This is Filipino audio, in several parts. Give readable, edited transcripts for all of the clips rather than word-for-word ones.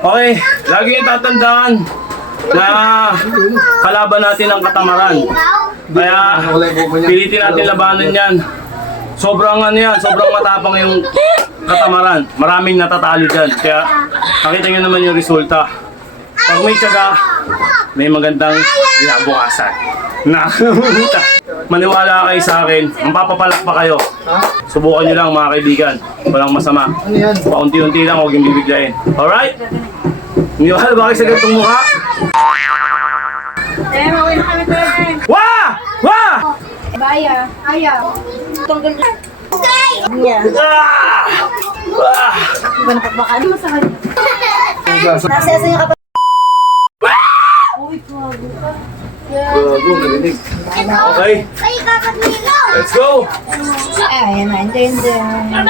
Okay, lagi yung tatandaan na kalaban natin ang katamaran. Kaya pilitin natin labanan yan. Sobrang ano yan, sobrang matapang yung katamaran. Maraming natatalo dyan. Kaya nakita nyo naman yung resulta. Pag may tiyaga, may magandang kinabukasan. Maniwala kayo sa akin, mapapalak pa kayo. Subukan nyo lang mga kaibigan. Walang masama. Paunti-unti lang, huwag yung bibiglayin. Alright? Maniwala ba kayo sa ganitong mukha? Mawin na kami tayo. Wah! Wah! Baya, ayaw. Tunggal ka. Yeah. Ah! Ah! Iba na pagbaka. Ano masakit? Nasa yung kapatid. Gago, narinig. Okay, let's go! Ayan na, hindi.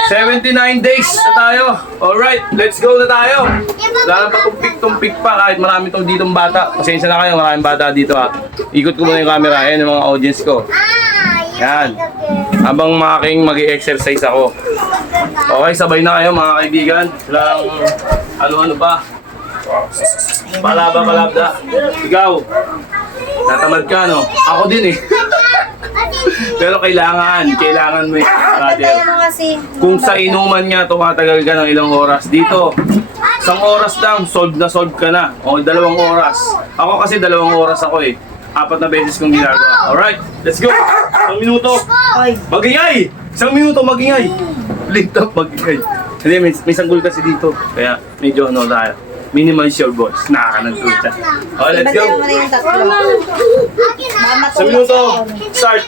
79 days na tayo. Alright, let's go na tayo. Lalo pa tumpik-tumpik pa kahit marami tong ditong bata. Pasensya na kayo, maraming bata dito ha. Ikot ko muna yung camera. Ayan yung mga audience ko. Yan. Habang makaking mag-i-exercise ako. Okay, sabay na kayo mga kaibigan. Lang ano-ano pa. Palaba-palabda. Ikaw. Natamad ka, no? Ako din eh. Pero kailangan mo eh, brother. Kung sa inuman nga, tumatagal ka ng ilang oras. Dito, isang oras lang, solve ka na. O, 2 oras. Ako kasi 2 oras ako eh. 4 na beses kong ginagawa. Alright, let's go! 1 minuto. Magingay! 1 minuto, magingay. Lintap, magingay. Hindi, may sanggol kasi dito. Kaya medyo ano tayo. Minimize your voice. Nakakanagulta. Okay, let's go! Mo na yung tatlo. 1 minuto, start!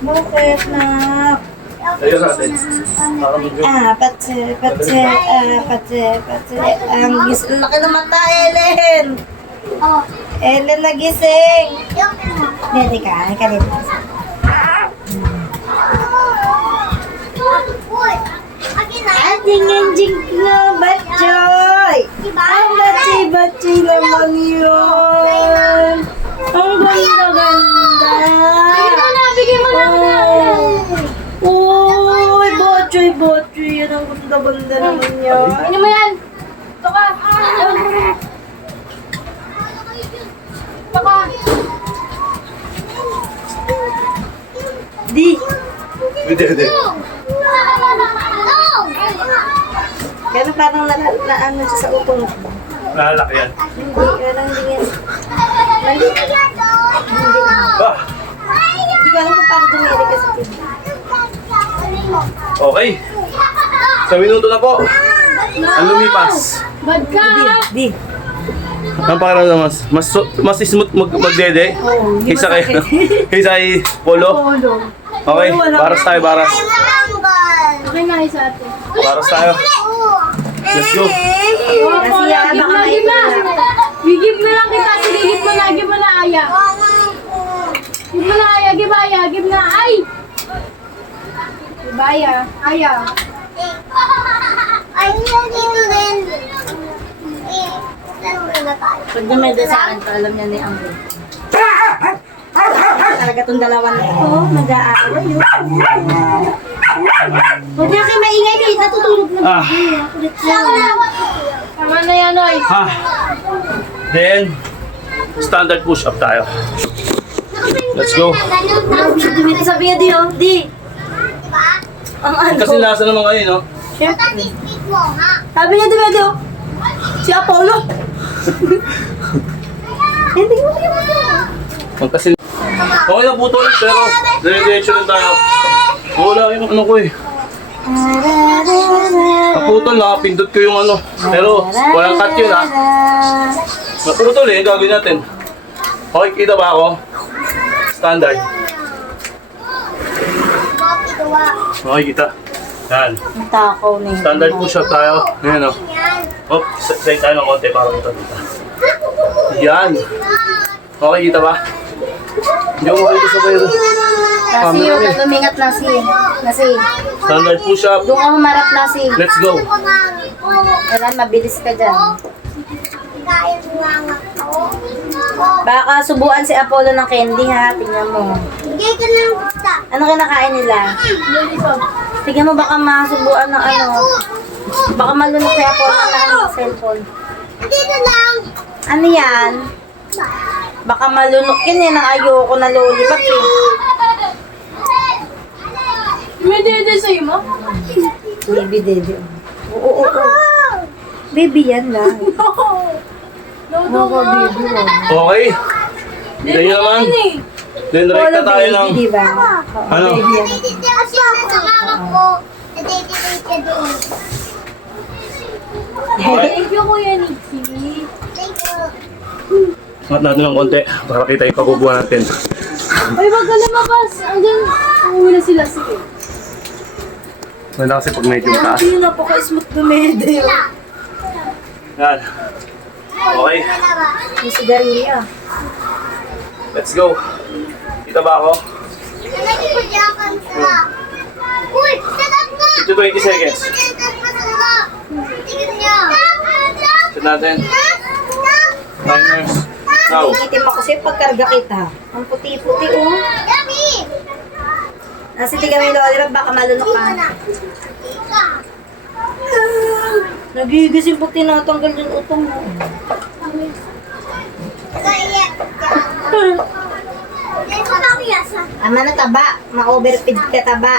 Bakit na? Ayun natin. Patse. Ang laki ng mata, Ellen. Ellen nagising. Dede ka dito. Anjing na, batchoy. Ang batchoy naman yun. Ang ganda. Bigyan mo na. Uy, batchoy. Yan ang ganda naman yun. Ano mo yan? Ito ka. Di. Hindi. Pero parang naano siya sa utong. Lalaki yan. Hindi, parang hindi yan. Mali. Bah! Hindi ko alam kung paano dumiri ka sa TV. Okay. 1 minuto na po. Ang lumipas. Bad ka. Di. Ang pakiramdam mas smooth magdede. Kaysa kay Polo. Okay, baras tayo, baras. Okay na isa ate. Baras tayo. Let's go. Kasi baka Gib na. Gib na lang kita. Sige, gib mo na aya. Gib mo na aya, gib na. Ay! Baya, aya. Ay, dito din. pag dumede sa akin, to, alam niya ni Angel. Talaga itong dalawa na ito, nag-aaway yun. Huwag niya kayo maingay, Kate. Natutulog na. Kulit na. Tama na yan, oy. Then, standard push-up tayo. Let's go. Dumede sa video, di, oh. Di. Ang ano. Kasi lasa naman kayo, no? Sabi niya dumede, oh. Si Apollo. Hindi mo Magkasin. Okay na putol, pero dire-diretso lang tayo. Wala yung ano ko eh. Naputol, nakapindot ko yung ano. Pero walang cut yun ha. Naputol eh, gagawin natin. Okay, kita ba ako? Standard. Okay, kita. Yan. Ang takaw na yun. Standard push-up tayo. Ayan o. Oh, side tayo ng konti para dito. Yan. Okay, kita ba? Hindi ako makita sa kayo. Nasi yun, tumingat nasi. Standard push-up. Doon ka humarap nasi. Let's go. Kailan mabilis ka dyan. Baka subuan si Apollo ng candy ha, tingnan mo. Ano kinakain nila? Tingnan mo baka masubuan ng ano. Baka malunok kaya po ng cellphone. Dito lang. Ano yan? Baka malunok yun eh. Nang ayoko na lollipop eh. May dede sa'yo mo? Baby dede. Oo. Baby yan lang. No, Baby yan. Okay. Ganyan naman. Then rekta tayo ng... Baby, diba? Ano? Baby yan. Kasi ako sa mama ko. Dede ka doon. Thank you, Kuya Nixie. Thank you. Angat natin ng konti para kita yung pagbubuhan natin. Ay, wag ka lumabas. Andyan, umuwi na sila. Sige. Maganda kasi pag medyo mataas. Hindi, napaka-smooth dumede yun. Yan. Okay. Yung sigarilya. Let's go. Kita ba ako? Nalagay ko dyan ka sila. Uy, sarap na! 20 seconds. Tingin niya. Set natin. Timers. Now. Itim ako sa'yo pagkarga kita. Ang puti-puti oh. Yummy! Nasa tiga may lollipop, baka malunok ka. Nagigising pag tinatanggal yung utong mo. Tama na taba, ma-overfeed ka taba.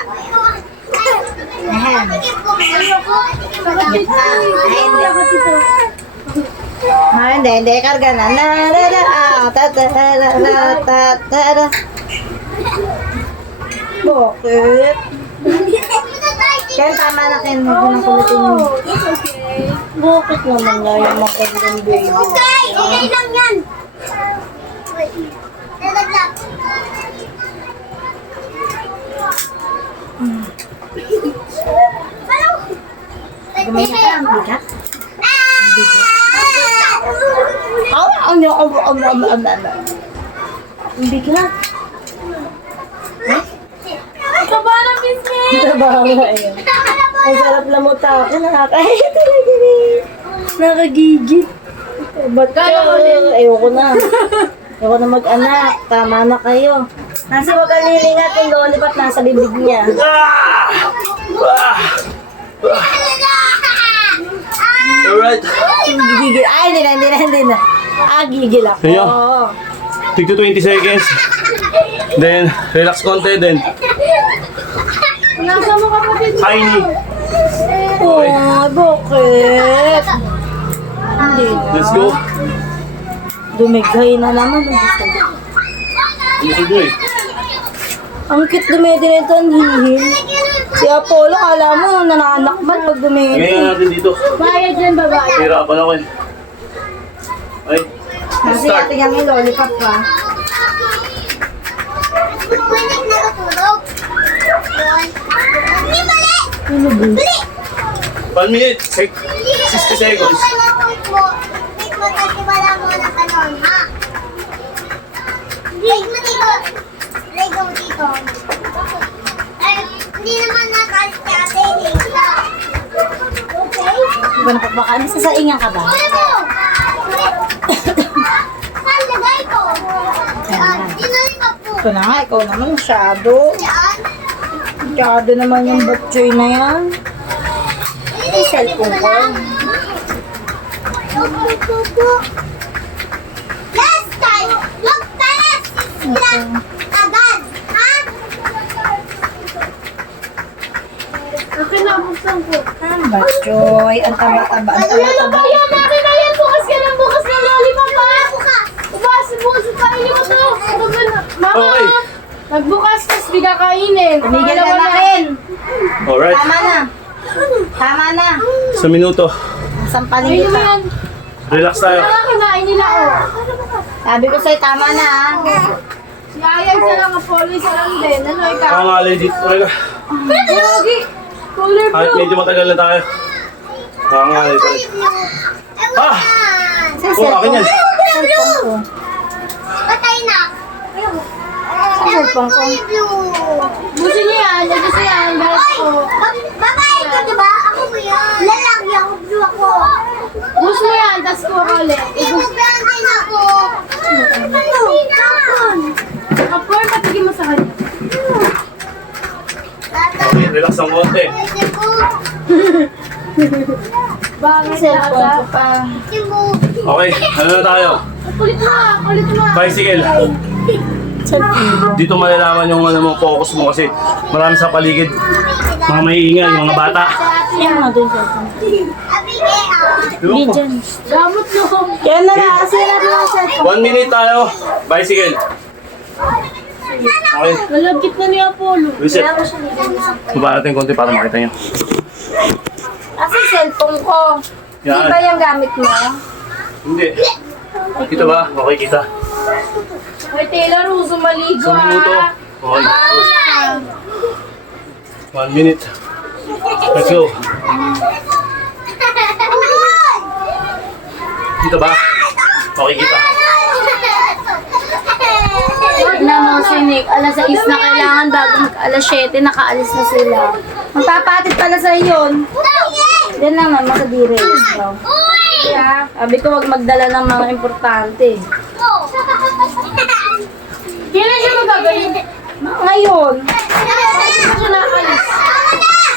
Ayan. Hindi, karga na. Ta-ta-ra-ra-ta-ta-ra-ra-ta-ta-ra. Bakit? Kaya tama na kayo mo ng kulutin mo. It's okay. Bakit naman nga yung makagandang baby? Okay! Okay lang yan! Lalaglag. Gumay na ka, ang bigat. Ang bigat. Kaba na, Miss May! Diba nga yun? Ang sarap lamutakin. Nakakahiya talaga rin. Nakagigit. Ba't ka? Ayoko na. Ayoko na mag-anak. Tama na kayo. Nasa magalili natin lollipop, nasa bibig niya. Alright. Gigil. Ay, hindi na. Gigil ako. Ayan. Take to 20 seconds. Then, relax konti. Then, Nasa mo kapatid mo? tiny. Oh, bakit? Hindi na. Let's go. Dumigay na naman. Let's go eh. Ang cute dumedi na ito, ang hihil. Si Apollo, kala mo, nananakman pag dumedi. Ngayon natin dito. Bayad yan, babae. Hirapan ako eh. Ay, let's Kasi start. ate nga may lollipop pa. Pwede na natulog. Hindi mali! Ano ba? Mali! 1 minute. 60 seconds. Wait mo, tagibala mo na kanon, ha? Wait mo dito. Lego mo dito. Ay, hindi naman nakalit si ate. Hingla. Okay? Iba na baka nasasaingan ka ba? Kuya mo! Saan lagay ko? Yan. Dinalipap po. Ito na nga, ikaw naman masyado. Yan. Masyado naman yung batchoy na yan. Yung cellphone ko. Last time, magpalas sila agad, ha? Akin na, buksan ko. Ang batchoy. Ang taba-taba. Ang taba-taba. Yan, natin na yan. Bukas ka ng bukas ng lollipop, ha? Bukas, pa inyo mo to. Mama, Okay. magbukas, tapos bigla kainin. Tumigil ka na rin. Alright. Tama na. Tama na. Sa minuto. Sampaling Ayun mo kita. yan. Relax tayo. Kaya kinain nila, oh. Sabi ko sa'yo, tama na ha. Si Aya, isa lang, Apollo, isa lang din. Ano, ikaw? Pangalay dito talaga. Yogi! Color Kahit blue! medyo matagal na tayo. Pangalay talaga. Ah! Sa Oh, akin yan. Cellphone ko. Patay na! Sa cellphone ko. Gusto niya yan, gusto yan, guys ko. Babae ko, diba? Ako mo yan. Lalaki ako, blue ako. Gusto mo yan, tas ko ulit. Ibu-brandin ako. Kapor, patigin mo sa kanya. Okay, relax ang konti. Bakit Cellphone ko pa. Okay, ano na tayo? Kulit mo, kulit mo. Bicycle. Dito malalaman yung ano mo, focus mo kasi marami sa paligid. Mga maiingay, mga bata. Yan nga doon cellphone. Hindi Ewan ko. dyan. Gamot mo. Yan na nga, kasi natin ang cellphone. 1 minute tayo. Bicycle. Okay. Nalagkit na ni Apollo. Reset. Baba natin konti para makita nyo. Kasi cellphone ko. Di Yan. ba yung gamit mo? Hindi. Kita ba? Okay, kita. Hoy, Taylor, uso maligo 1 minuto. Okay. 1 minute. Let's go. Kita ba? Okay, kita. Tignan mo si Nick, alas 6 na kailangan bago alas 7, nakaalis na sila. Magpapatit pala sa yun. Yan lang naman sa D-Race. Kaya, sabi ko wag magdala ng mga importante. Kailan siya magagaling? Ngayon, Kailan siya nakalis?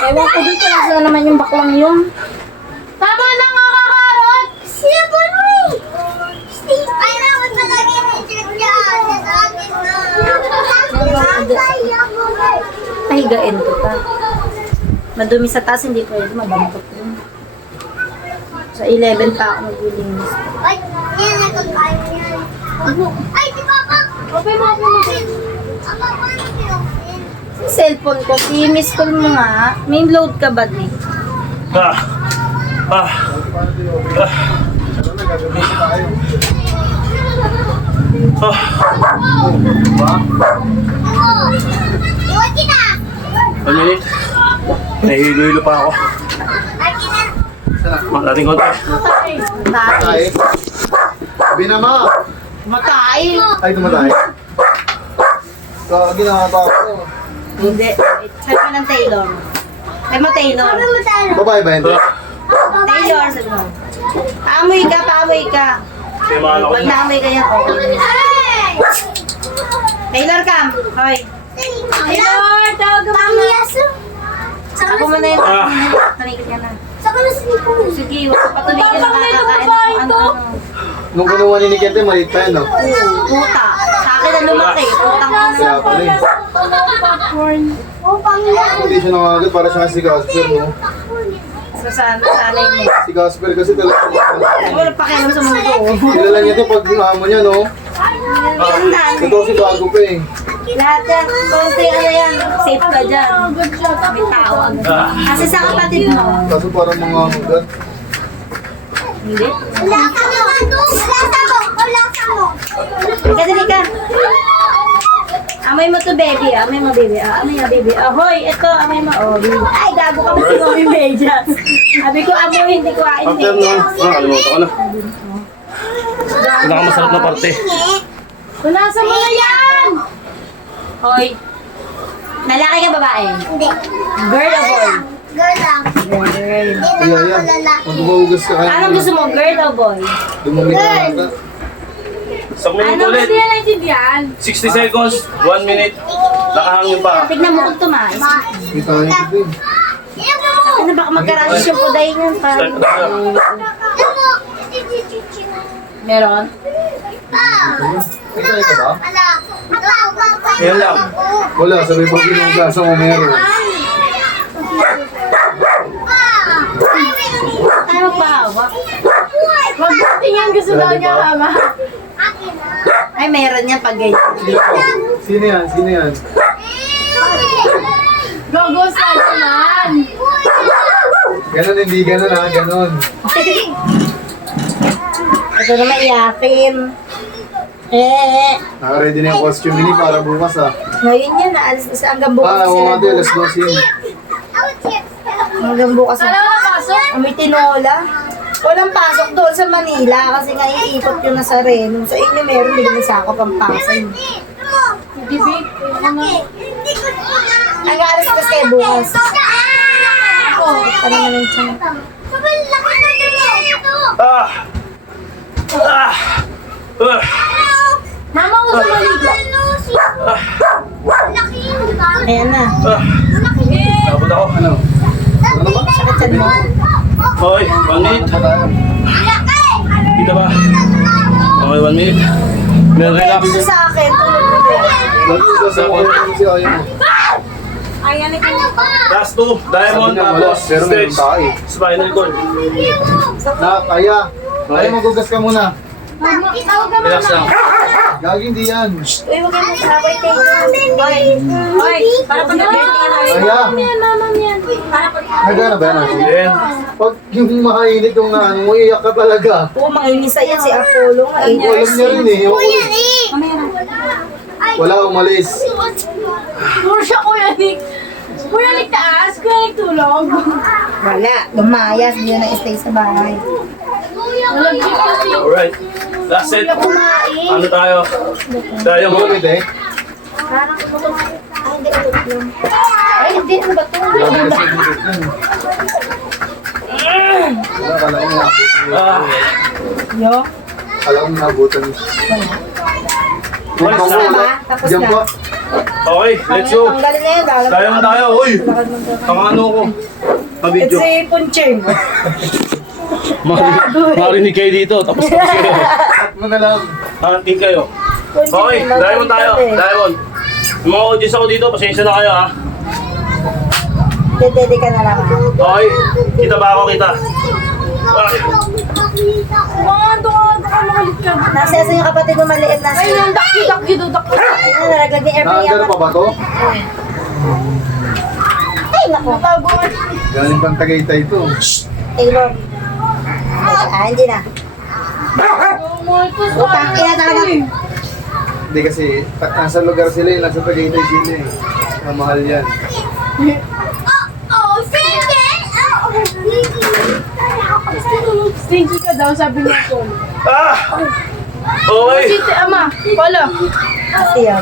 ewan ko dito na naman yung baklang yun. Tama na nga kakarot! Sila po mo eh. Ay, naman palagi na dyan dyan. Sa akin na. Pahigain ko pa. Madumi sa taas, hindi pwede, mabampot yun. Sa 11 pa ako maglilinis. Ay, yan ang kakain yan. Ay, si Papa. Okay mo, okay mo. Papa, paano pinoksin? Sa cellphone ko, si miss call mo nga. May load ka ba, Nick? Ah. Ah. Ah. Ah. Iwan kita. 1 minute. Nahihilo-hilo pa ako. Akin na. Makating konti. Matay. Sabi na ma! Matay? Ay, tumatay. Ginawa pa ako. Hindi. Sabi mo ng Taylor. Sabi mo Taylor. Babae ba yun? Taylor, sabi mo. Paamoy ka, paamoy ka. Kaya mga ano ko. Pag naamoy ka yan, okay. Taylor ka. Hoy. Taylor, tawag ka mo. Ako mo na yun. Ah. Tumigil ka na. Saka na sinipo. Sige, huwag ka pa tumigil na Papakita mo kakakain. ba ito? Nung kinuha ni Nikente, maliit pa yun, no? Puta. Sa akin na lumaki. Putang ina. Kaya pala eh. Popcorn. Oh, pangyan. Hindi siya nakagad para siya si Gasper, no? Sanay mo. Si Gasper kasi talaga. Wala pa kayo sa mundo. Kilala niya ito pag amo niya, no? Yan na. Ito si bago pa eh. Lahat yan. Konti ano yan. Safe ka dyan. May tao agad. Kasi sa kapatid mo. Kaso parang mga hugat. Hindi. Lasa mo. Lasa mo. O, lasa mo. Halika, halika. Amoy mo to, baby. Amoy mo, baby. Amoy mo, baby. Ahoy, ito, amoy mo. Oh, baby. Ay, gago ka ba sinuha yung medyas? Sabi ko, amoy, hindi ko hain After nun, medyas. kalimutan ko na. Pinakamasarap na parte. Punasan mo na yan! Hoy. Lalaki ka babae? Hindi. Girl o boy? Girl lang. Girl. Hindi Kaya naman yan. ako lalaki. Magbubugas ka kaya. Anong gusto mo, girl o boy? Dumumi ka ata. Isang minute Ano ulit. hindi yan naintindihan? 60 seconds. 1 minute. Nakahangin pa. Tignan mo kung tumaas. Kita niya ito eh. Ilan mo? Ano baka magkarasyo yung puday niyan? Start na tayo. Ilan mo? Meron? Kita niya ba? Ala. Yan lang. Wala, sabi pag ginugasan mo meron. Tayo magpahawak. Mabuti yan gusto daw niya, ama. Ay, meron yan pag ganyan. Sino yan? Sino yan? Gogos na naman. Ganon, hindi ganon ha, ganon. Ito naman iyakin. Naka-ready na yung costume ni para bukas ha. Ngayon yan, naalis na sa hanggang bukas Ah, na oo sila nga din, alas doon. 12 yun. Hanggang bukas na. Wala na pasok? May tinola. Walang pasok doon sa Manila kasi nga iikot yun na sa Reno. Sa inyo meron, hindi na sakop ang pasok. Dibig. Ang alas kasi kayo bukas. Ako, parang naman siya. Ah! Ah! Ah! Mama, uso maligo. Ayan na. Ah! Nabot ako. Ano? Ano ba? Sakit yan mo. Okay, 1 minute. Kita ba? Okay, 1 minute. Relax. Ito sa akin, tulog ko din. Nag-isa sa mga kasi ayaw mo. Last 2, diamond, Sabi niya, tapos wala, pero meron stretch, pa eh. spinal cord. Na, kaya. Kaya magugas ka muna. Relax lang. Gagi, hindi yan. Uy, huwag kang mag-away kayo. Hoy, para pag Kaya. Nagana ba yan? Then, Pag yung makainit yung ano mo, iyak ka talaga. Oo, manginisa yan si Apollo nga. Alam niya rin eh. Wala umalis. Puro siya Kuya Nick. Kuya Nick taas, Kuya Nick tulog. Wala, lumayas. Hindi na stay sa bahay. Walang jeep kasi. alright. Last set. Kumain. Ano tayo? Diamond. Bumit eh. Ay, hindi. Ano ba ito? Grabe kasi bumit yan. Wala, kala ko naabutan. Ah, Yo. Kala ko naabutan. Walis Tapos na. na ba? Tapos Diyan na. po. Okay, let's go. Tanggalin na yun. Diamond tayo. Uy! Ang ano ko. Pa-video. It's a punching. Marinig kayo dito. Tapos tapos kayo. At mo na lang. Hunting kayo. Okay, diamond tayo. Diamond. Yung mga audience ako dito, pasensya na kayo ha. Dede ka na lang ha. Okay, kita ba ako kita? Okay. Nasa yung kapatid mo maliit na Ay, yung dakki do dakki. Ay, nalaglag ni airplane Naandar pa ba to? Ay, naku. Galing pang Tagaytay ito. Taylor. Ah, hindi na. Utang ina talaga. Hindi kasi, nasa lugar sila eh, nasa Tagaytay sila eh. Ang mahal yan. Stinky ka daw, sabi niya ko. Ah! Okay. Siti, ama. Wala. Siya.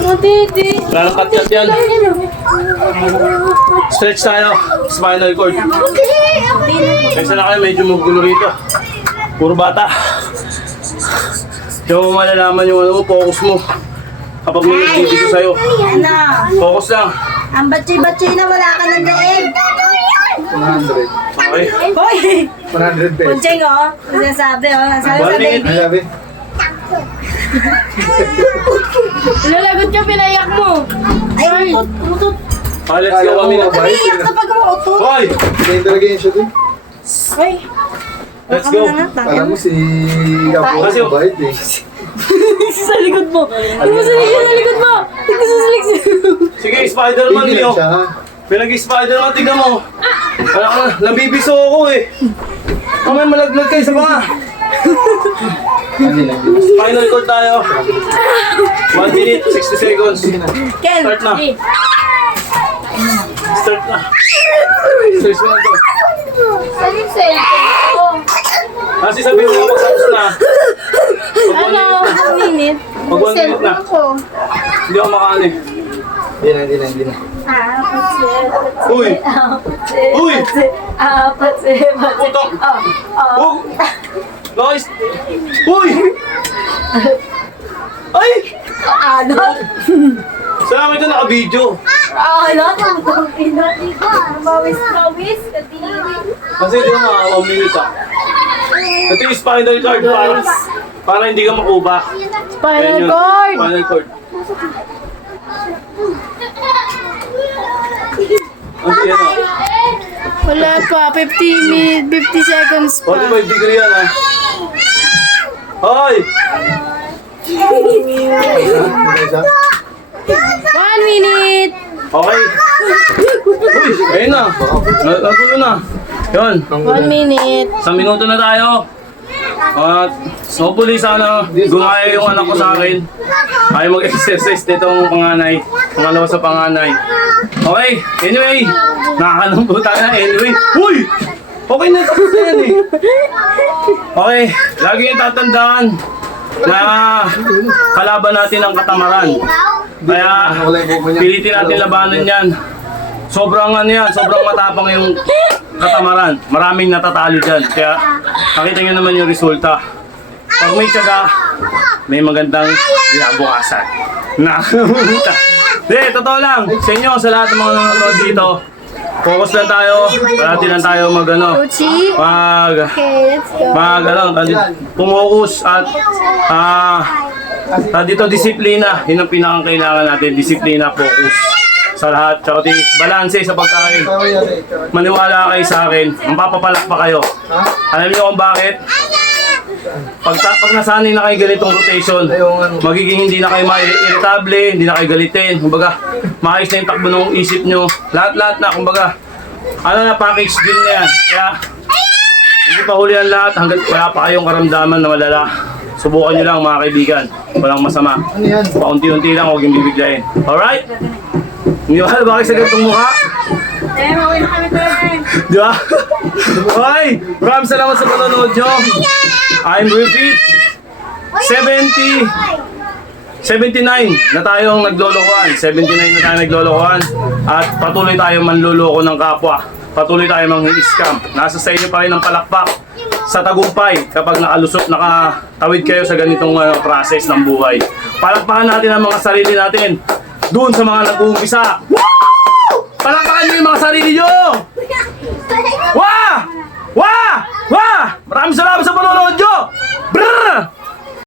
Matiti. Parang cut-cut yan. Stretch tayo. Spinal cord. Kaysa na kayo, medyo magulo rito. Puro bata. Diyan mo malalaman yung ano mo, focus mo. Kapag may nagbibigay sa'yo. Ano? Focus lang. Ang batsi-batsi na wala ka ng leeg. 100. Okay? Hoy! 100 pesos. Punching oh. Sinasabi oh. Sabi sa 1 minute. baby. Ano sabi? Lalagot ka, pinayak mo. Ay, utut. Okay, let's go. 1 minute. Iiyak kapag utut. Hoy! Hindi talaga yung shoot eh. Hoy. Let's go. Parang mo si Apo, Kasi- mabait eh. Sa likod mo. Ano sa likod mo? Tignan sa likod. Sige, Spider-Man Hindi niyo. lang siya ha. Pinag-Spider-Man, tignan mo. Nabibiso ako eh. Kamay malaglag kayo sa mga. Hindi lang. Final call tayo. 1 minute, 60 seconds. Ken. Start na. Start na. Start mo na to. Saan yung cellphone ko? Kasi sabihin mo kapag tapos na. Pag 1 Ano? minute na. Minute? Pag 1 minute na. Cellphone ko. Hindi ako makaano eh. Hindi na. Uy! Uy! Apat, Putok! Oh! Guys! Uy! Ay! Ano? Salamat ka naka-video. Ano? Bawis. Kasi hindi na 1 minute ah. Ito yung spinal cord para hindi ka makuba. Spinal Ayan yun. cord. Spinal cord. Kasi yan ah. Wala pa. 50 seconds pa. 45 degree yan ah. Hoy! Hindi siya. 1 minute. Okay. Uy! Ayun na. Nagulo na. Yun. 1 minute. 1 minuto na tayo. At hopefully sana gumaya yung anak ko sa akin. Ay mag-exercise nitong panganay. Pangalawa sa panganay. Okay, anyway. Nakakalungkot tayo na anyway. Uy! Okay na, tapos na yan eh. Okay, lagi yung tatandaan na kalaban natin ang katamaran. Kaya Wala yung buko niya. pilitin natin labanan yan. Sobrang ano yan, sobrang matapang yung katamaran. Maraming natatalo dyan. Kaya nakita nyo naman yung resulta. Pag may tiyaga, may magandang kinabukasan. Hindi, totoo lang. Sa inyo, sa lahat ng mga nanonood dito, Focus lang tayo. Parati lang tayo mag ano. Uchi. Okay, let's go. Pumokus at dito disiplina. Yun ang pinakang kailangan natin. Disiplina, focus sa lahat. Tsaka balance sa pagkain. Maniwala kayo sa akin. Mapapapalak pa kayo. Alam niyo kung bakit? Pag nasanay na kayo ganitong rotation, magiging hindi na kayo irritable, hindi na kayo galitin. Kumbaga, maayos na yung takbo ng isip nyo. Lahat-lahat na, kumbaga, ano na, package deal na yan. Kaya, hindi pa huli ang lahat hanggang wala pa kayong karamdaman na malala. Subukan nyo lang mga kaibigan. Walang masama. Ano yan? Paunti-unti lang, huwag yung bibiglayin. Alright? Hindi ba ba kayo sa ganitong mukha? Mauwi na kami talaga. Di ba? Okay! Maraming salamat sa panonood nyo. I'm repeat. 79 na tayong naglolokohan. 79 na tayong naglolokohan. At patuloy tayong manluloko ng kapwa. Patuloy tayong mang-i-scam. Nasa sa inyo pa rin ang palakpak sa tagumpay kapag nakatawid kayo sa ganitong process ng buhay. Palakpakan natin ang mga sarili natin. Doon sa mga nag-uumpisa. Palakpakan nyo yung mga sarili nyo! Wah! Wah! Wah! Maraming salamat sa